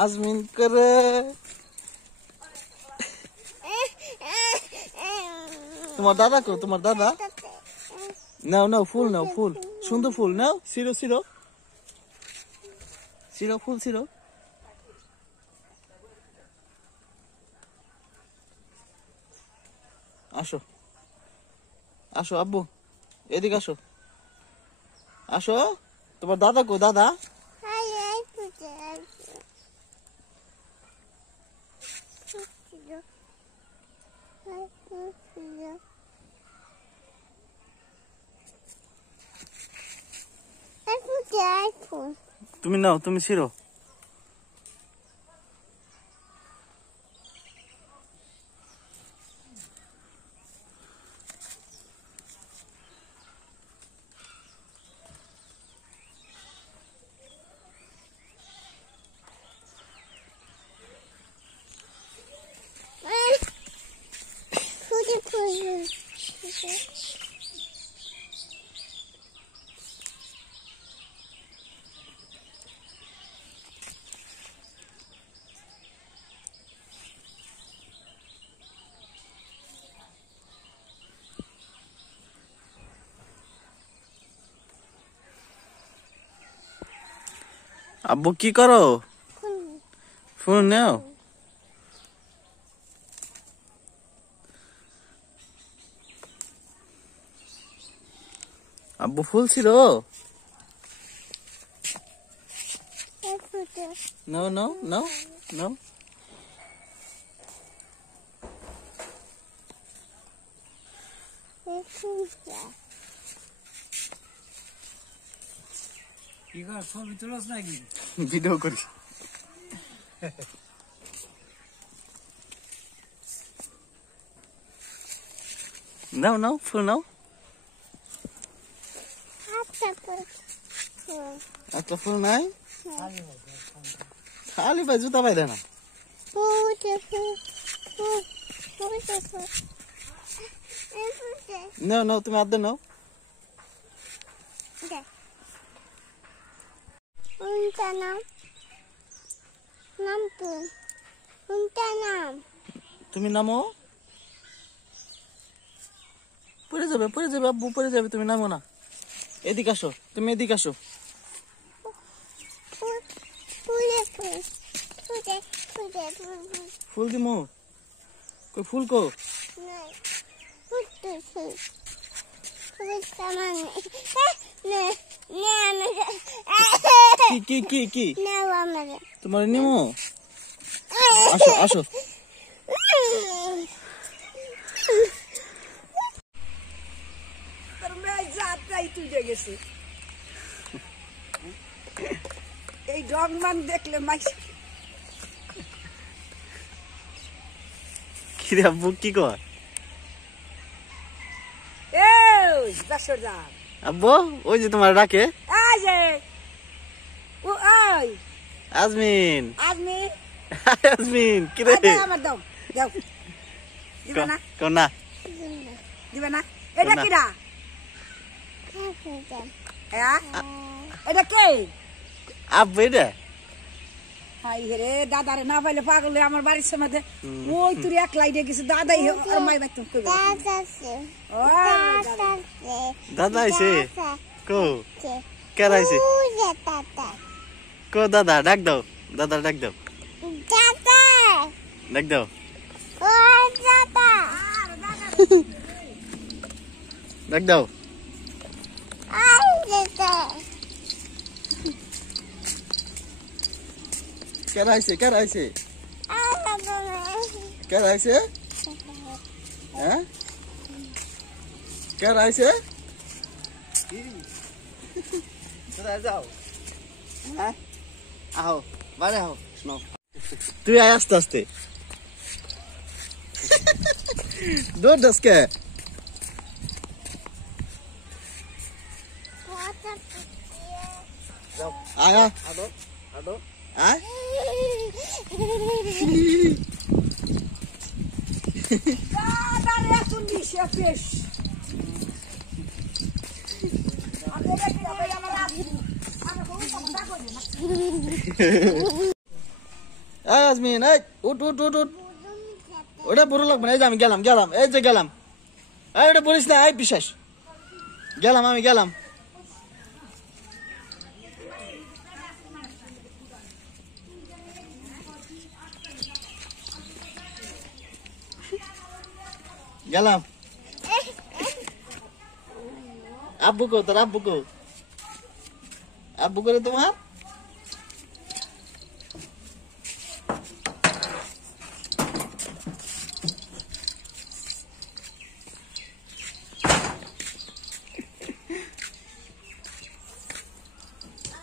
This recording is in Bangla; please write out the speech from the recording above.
আজমিন করে তোমার দাদা কো তোমার দাদা নাও নাও ফুল নাও ফুল সুন্দর ফুল নাও ছিড়ো ছিড়ো ছিড়ো ফুল ছিড়ো আসো আসো আব্বু এদিকে আসো আসো তোমার দাদা কো দাদা তুমি নাও তুমি ছিড়ো আব্বু কি করো ফোন নাও আব্বু ফুল ছিল নাও নাও নাও নাও কি কর ছবি তুলছ নাকি ভিডিও করি নাও নাও ফুল নাও একটা ফুল নাই খালি ভাই জুতা পাই না নাও নাও তুমি আদে নাও তুমি নামো পড়ে যাবে আব্বু পড়ে যাবে তুমি নামো না এদিকে আসো তুমি এদিকে আসো ফুল দিমু কই ফুল কো কি কি কি কি তোমার নিমু আসো আসো তোর মেয়ে যাত্রাই তুলে গেছে এই ডগমান দেখলে মাইস কি রে আব্বু কি কর এই দশরা আব্বু ওই যে তোমার ডাকে এই যে ও আই আজমিন আজমিন আজমিন কি রে আমার দাও দাও দিবা না কোন না দিবা না এটা কিরা হ্যাঁ এটা কে আব্বু এটা হাই রে দাদারে না পাইলে পাগল হয়ে আমার বাড়ির সামনে ওই তুই একলাই দিয়ে গেছে দাদাই আর মাই বাইতুম কই দাদা আইছে কো কে আইছে কো দাদা ডাক দাও দাদা ডাক দাও ডাক দাও ডাক দাও কে আইছে হ্যাঁ কে আইছে কোথায় যাও হ্যাঁ আহো বাইরে আহো শোনো তুই আয় আস্তে আস্তে দৌড় দাসকে আয় আদো আদো আয় দাদারে শুনবি সে পেশ আজমিন, এই উঠ উঠ উঠ উঠ। ওটা বুড়ো লাগবে না, এই যে আমি গেলাম গেলাম, এই যে গেলাম। এই ওটা বলিস না, এই বিশ্বাস গেলাম, আমি গেলাম। গেলাম। আব্বু কো, তোর আব্বু কো? আব্বু করে তোমার?